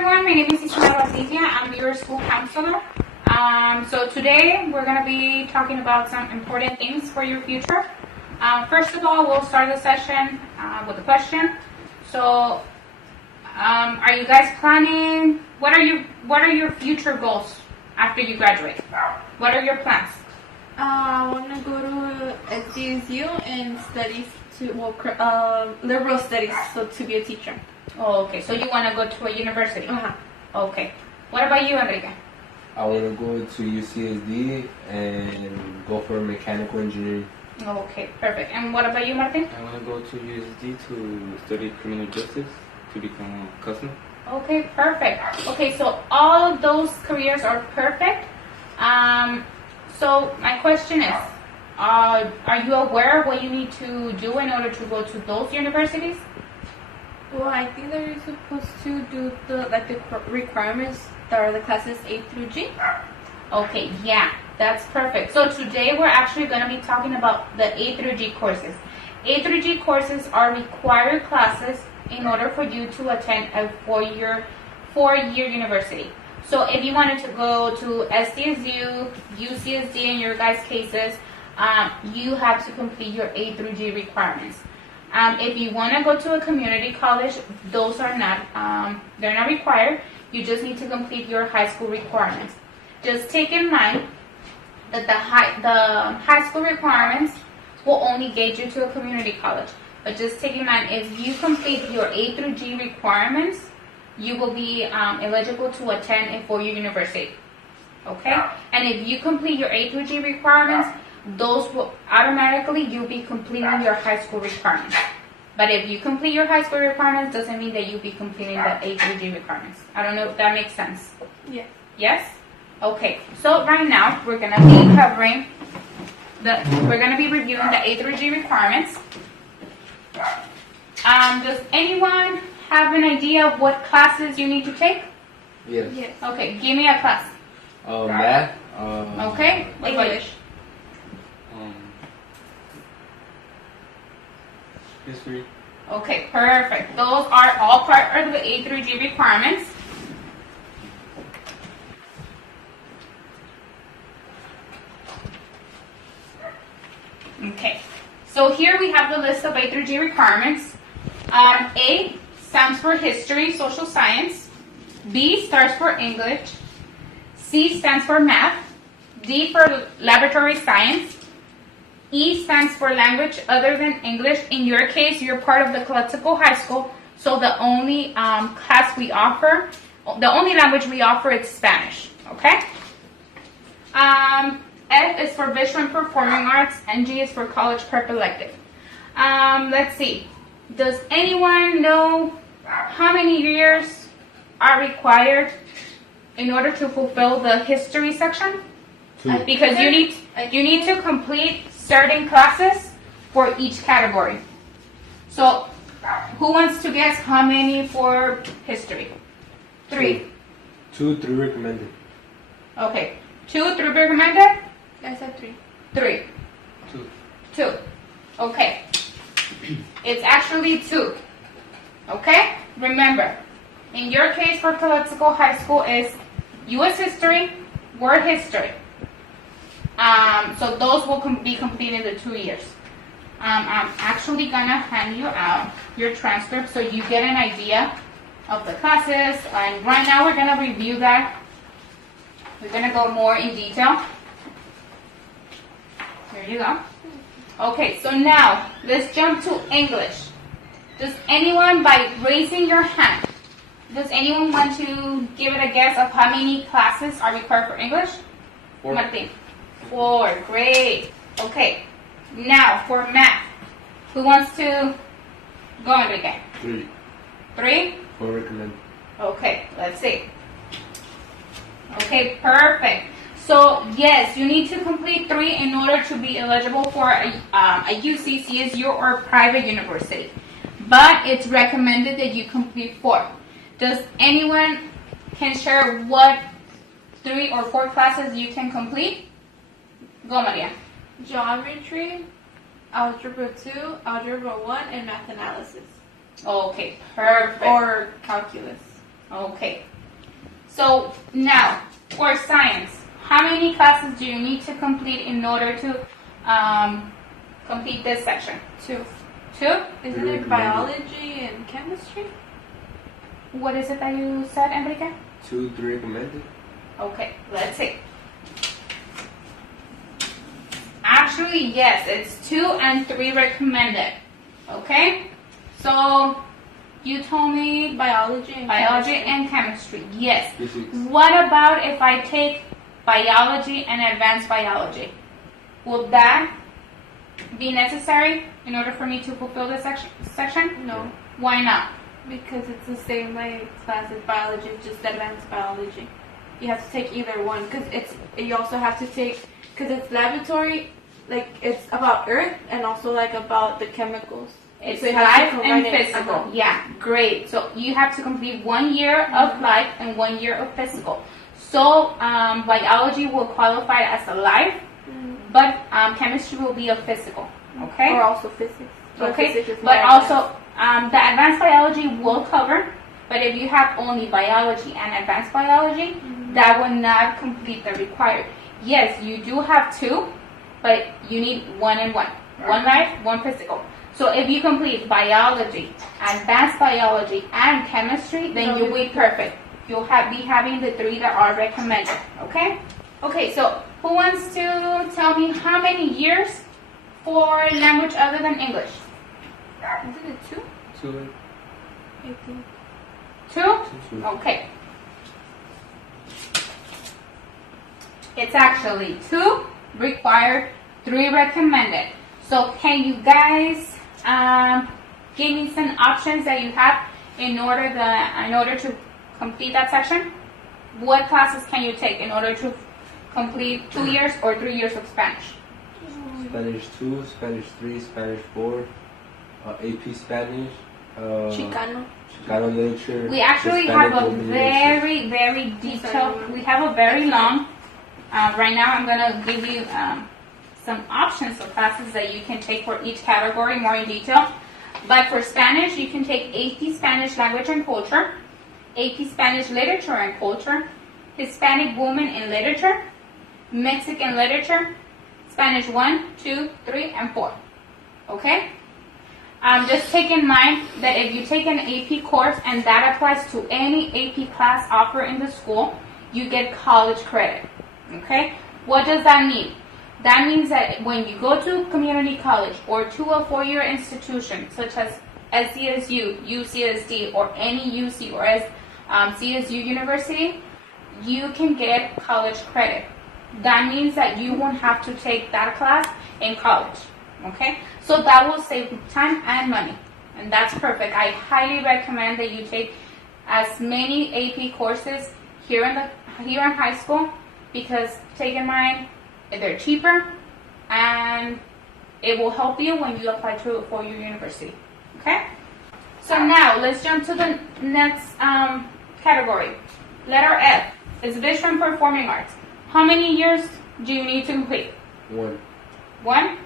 everyone, my name is Isabel Valdivia. I'm your school counselor. So today we're going to be talking about some important things for your future. First of all, we'll start the session with a question. So, are you guys planning? What are your future goals after you graduate? What are your plans? I want to go to SDSU and study liberal studies, so to be a teacher. Oh, okay. So you want to go to a university? Uh-huh. Okay. What about you, Enrique? I want to go to UCSD and go for mechanical engineering. Okay, perfect. And what about you, Martin? I want to go to USD to study criminal justice to become a customer. Okay, perfect. Okay, so all of those careers are perfect. So my question is, are you aware of what you need to do in order to go to those universities? Well, I think that you're supposed to do the requirements that are the classes A through G. Okay, yeah, that's perfect. So today we're actually going to be talking about the A through G courses. A through G courses are required classes in order for you to attend a four-year university. So if you wanted to go to SDSU, UCSD in your guys' cases, you have to complete your A through G requirements. If you want to go to a community college, those are not, they're not required. You just need to complete your high school requirements. Just take in mind that the high school requirements will only gauge you to a community college. But just take in mind, if you complete your A through G requirements, you will be eligible to attend a four-year university. Okay? And if you complete your A through G requirements, those will automatically, you'll be completing your high school requirements. But if you complete your high school requirements, doesn't mean that you'll be completing the A through G requirements. I don't know if that makes sense. Yes. Yes? Okay. So right now, we're going to be covering we're going to be reviewing the A through G requirements. Does anyone have an idea of what classes you need to take? Yes. Yes. Okay, give me a class. Math. Okay. What about you? English. History. Okay, perfect. Those are all part of the A through G requirements. Okay, so here we have the list of A through G requirements. A stands for history, social science. B stands for English. C stands for math. D for laboratory science. E stands for language other than English. In your case, you're part of the Calexico High School, so the only class we offer, the only language we offer is Spanish, okay? F is for visual and performing arts, and G is for college prep elective. Let's see. Does anyone know how many years are required in order to fulfill the history section? 2. Because you need to complete certain classes for each category. So, who wants to guess how many for history? 3. 2, 3 recommended. Okay. 2, 3 recommended? I said 3. 3. 2. 2. Okay. It's actually 2. Okay? Remember, in your case for Calexico High School is U.S. history, world history. So those will be completed in 2 years. I'm actually gonna hand you out your transcript so you get an idea of the classes. And right now we're gonna review that. We're gonna go more in detail. Here you go. Okay, so now let's jump to English. Does anyone, by raising your hand, does anyone want to give it a guess of how many classes are required for English? 4. Martin. 4, great. Okay, now for math. Who wants to go, Enrique? 3. 3? 4 recommended. Okay, let's see. Okay, perfect. So yes, you need to complete 3 in order to be eligible for a UC, CSU, or private university. But it's recommended that you complete 4. Does anyone can share what 3 or 4 classes you can complete? Go, Maria. Geometry, Algebra 2, Algebra 1, and Math Analysis. Okay, perfect. Or Calculus. Okay. So now, for science, how many classes do you need to complete in order to complete this section? 2. 2? Isn't it biology and chemistry? What is it that you said, Enrique? 2, 3 recommended. Okay, let's see. Actually, yes, it's 2 and 3 recommended. Okay? So, you told me Biology and biology chemistry. and chemistry. Yes. Physics. What about if I take biology and advanced biology? Would that be necessary in order for me to fulfill this section? No, Why not? because it's the same like class as biology, just advanced biology. You have to take either one because you also have to take because it's laboratory, like it's about Earth and also like about the chemicals. It's So you have to life and combine it. physical. Uh-huh. Yeah, great. So you have to complete 1 year of life and 1 year of physical. So biology will qualify as a life, but chemistry will be a physical. Okay. Or also physics. But Okay, physics is but more also the advanced biology will cover, but if you have only biology and advanced biology, that will not complete the required. Yes, you do have 2, but you need 1 and 1. 1 life, 1 physical. So if you complete biology, advanced biology, and chemistry, then you'll be perfect. You'll be having the 3 that are recommended, okay? Okay, so who wants to tell me how many years for language other than English? Isn't it 2? 2. I think. 2? 2. Okay. It's actually 2 required, 3 recommended. So can you guys give me some options that you have in order to complete that section? What classes can you take in order to complete 2 years or 3 years of Spanish? Spanish 2, Spanish 3, Spanish 4, AP Spanish, Chicano. Chicano literature. We actually Hispanic have a women literature. very detailed, we have a very long, right now I'm going to give you some options of classes that you can take for each category more in detail. But for Spanish, you can take AP Spanish Language and Culture, AP Spanish Literature and Culture, Hispanic Women in Literature, Mexican Literature, Spanish 1, 2, 3, and 4. Okay? Just take in mind that if you take an AP course and that applies to any AP class offered in the school, you get college credit. Okay? What does that mean? That means that when you go to community college or to a 4-year institution such as SCSU, UCSD, or any UC or CSU university, you can get college credit. That means that you won't have to take that class in college. Okay? So that will save time and money. And that's perfect. I highly recommend that you take as many AP courses here in high school because take in mind they're cheaper and it will help you when you apply to a 4-year university. Okay? So now let's jump to the next category. Letter F is Visual and Performing Arts. How many years do you need to complete? 1. 1?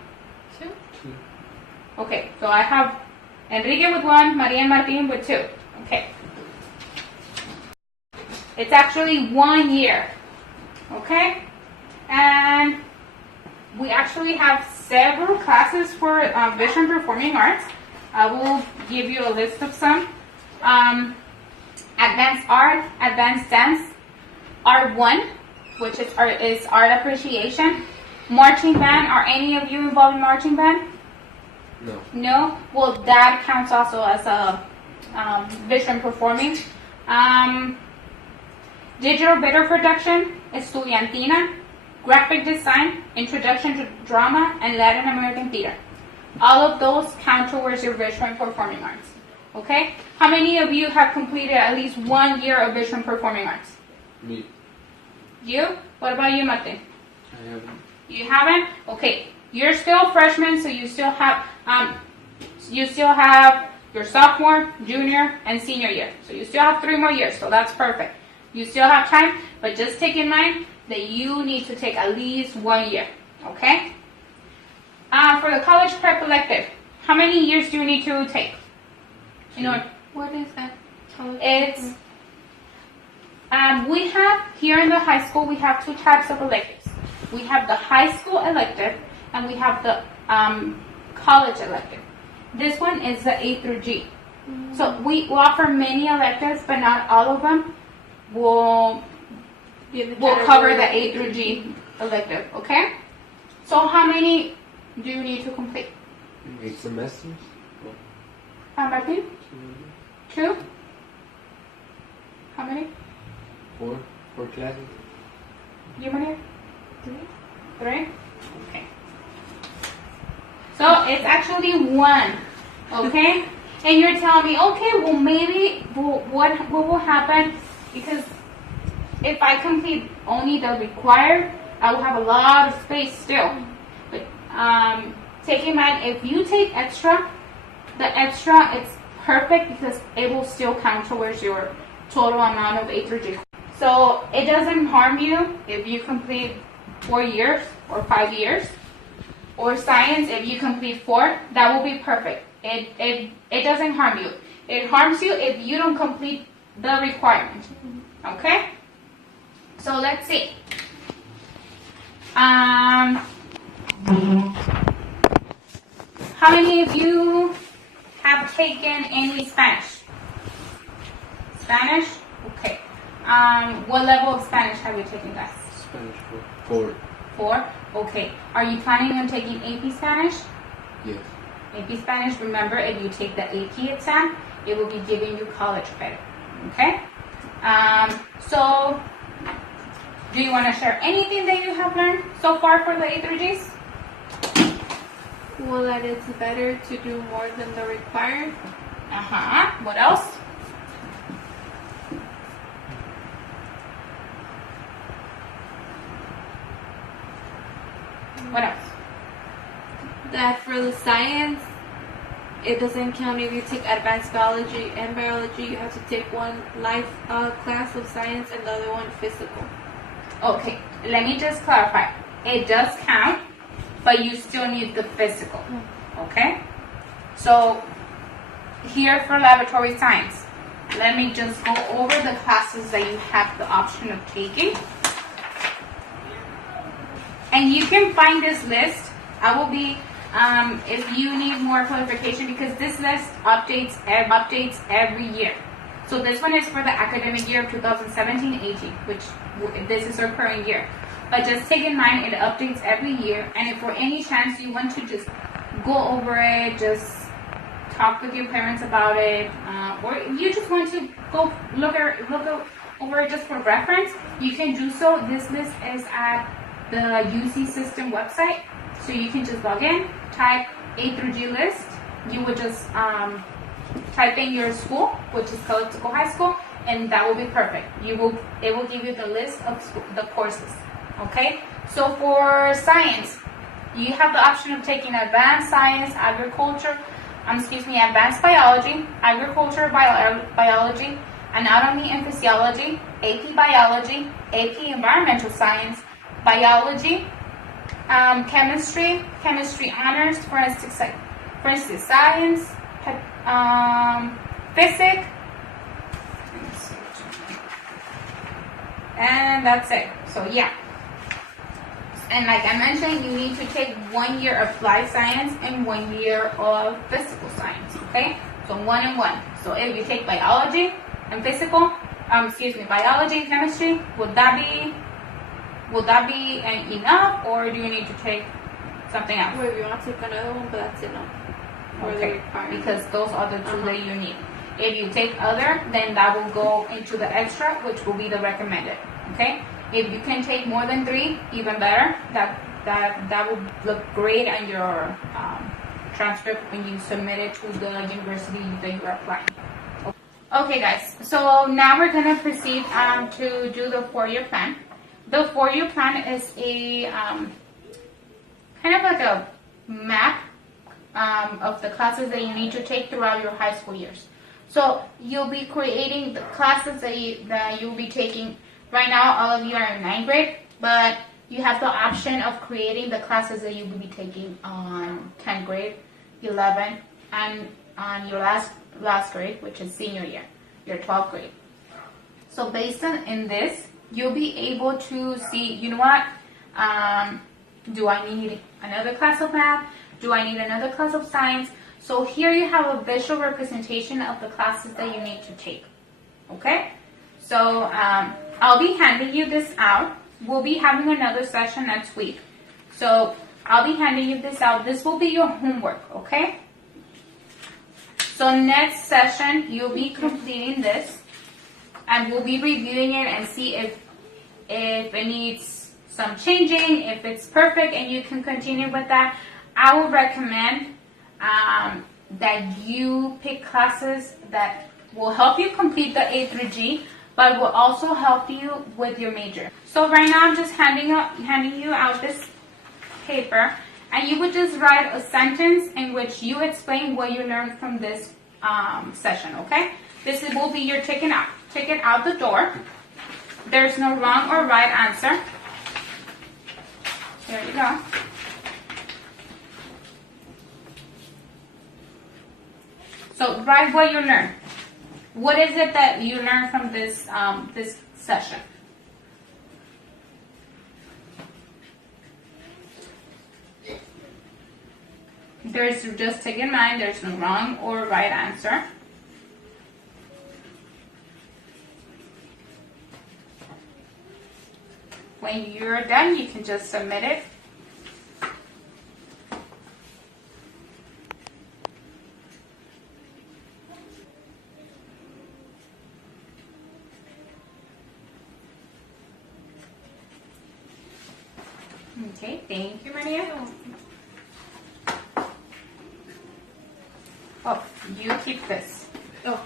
2? 2. Okay, so I have Enrique with 1, Maria and Martin with 2. Okay. It's actually 1 year. Okay? And we actually have several classes for Visual and Performing Arts. I will give you a list of some. Advanced Art, Advanced Dance, Art 1, which is Art Appreciation. Marching Band, are any of you involved in marching band? No. No? Well, that counts also as a Visual and Performing. Digital Video Production, Estudiantina, Graphic Design, Introduction to Drama, and Latin American Theater. All of those count towards your Visual and Performing Arts. Okay? How many of you have completed at least 1 year of Visual and Performing Arts? Me. You? What about you, Martin? I haven't. You haven't? Okay. You're still freshmen, so you still have your sophomore, junior, and senior year. So you still have 3 more years, so that's perfect. You still have time, but just take in mind that you need to take at least 1 year. Okay? For the college prep elective, how many years do you need to take? You know, What is that? it's We have, here in the high school, we have two types of electives. We have the high school elective and we have the college elective. This one is the A through G. So we offer many electives, but not all of them will cover the A through G elective, okay? So how many do you need to complete? 8 semesters? Martin? 2? How many? 4 classes? You, Maria? 3? Okay. So it's actually 1, okay? And you're telling me, okay, well maybe, what will happen? Because if I complete only the required, I will have a lot of space still. But take in mind, if you take extra, the extra, it's perfect because it will still count towards your total amount of A through G. So it doesn't harm you if you complete 4 years or 5 years. Or science, if you complete 4, that will be perfect. It doesn't harm you. It harms you if you don't complete the requirement. Okay? So let's see. How many of you have taken any Spanish? Spanish? Okay. What level of Spanish have you taken, guys? Spanish 4. 4? Okay. Are you planning on taking AP Spanish? Yes. AP Spanish, remember, if you take the AP exam, it will be giving you college credit. Okay? So, do you want to share anything that you have learned so far for the A3Gs? Well, that it's better to do more than the required. What else? What else? That for the science, it doesn't count if you take advanced biology and biology. You have to take one life class of science and the other one physical. Okay, let me just clarify. It does count, but you still need the physical. Okay? So, here for laboratory science, let me just go over the classes that you have the option of taking. And you can find this list. I will be, if you need more clarification, because this list updates every year. So this one is for the academic year of 2017-18, which this is our current year. But just take in mind, it updates every year. And if for any chance you want to just go over it, just talk with your parents about it, or if you just want to go look over it just for reference, you can do so. This list is at the UC system website. So you can just log in, type A through G list. You would just type in your school, which is Calexico High School, and that will be perfect. It will give you the list of the courses. Okay? So for science, you have the option of taking advanced science, advanced biology, agriculture biology, anatomy and physiology, AP biology, AP environmental science, biology, chemistry honors, forensic science, physics, and that's it. So yeah. And like I mentioned, you need to take 1 year of applied science and 1 year of physical science, okay? So 1 and 1. So if you take biology and physical, biology and chemistry, would that be enough, or do you need to take something else? Or if you want to take another one, but that's enough. Okay, because those are the two that you need. If you take other, then that will go into the extra, which will be the recommended, okay? If you can take more than 3, even better. That will look great on your transcript when you submit it to the university that you are applying. Okay, guys. So now we're gonna proceed to do the 4-year plan. The 4-year plan is a kind of like a map of the classes that you need to take throughout your high school years. So you'll be creating the classes that you'll be taking. Right now, all of you are in 9th grade, but you have the option of creating the classes that you will be taking on 10th grade, 11th, and on your last grade, which is senior year, your 12th grade. So based on in this, you'll be able to see, you know what, do I need another class of math? Do I need another class of science? So here you have a visual representation of the classes that you need to take, okay? So I'll be handing you this out. We'll be having another session next week. So I'll be handing you this out. This will be your homework, okay? So next session, you'll be completing this, and we'll be reviewing it and see if it needs some changing, if it's perfect, and you can continue with that. I would recommend that you pick classes that will help you complete the A through G, but will also help you with your major. So right now, I'm just handing you out this paper, and you would just write a sentence in which you explain what you learned from this session, okay? This will be your ticket out the door. There's no wrong or right answer. There you go. So write what you learned. What is it that you learned from this this session? Just take in mind, there's no wrong or right answer. When you're done, you can just submit it. Okay, thank you, Maria. Oh, you keep this. Oh,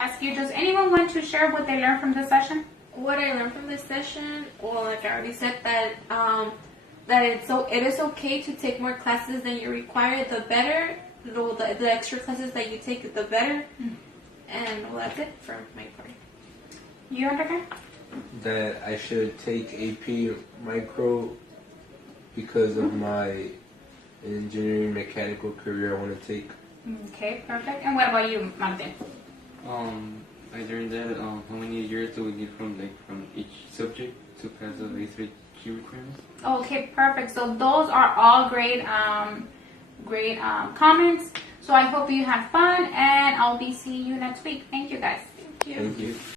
Ask you, does anyone want to share what they learned from the session? what I learned from this session, well, like I already said, that it is okay to take more classes than you require. The better, the extra classes that you take, the better. And well, that's it for my part. You understand? That I should take AP Micro because of my engineering mechanical career I want to take. Okay, perfect. And what about you, Martin? I learned that how many years do we need from each subject to pass the A3G requirements? Okay, perfect. So those are all great comments. So I hope you had fun, and I'll be seeing you next week. Thank you, guys. Thank you. Thank you.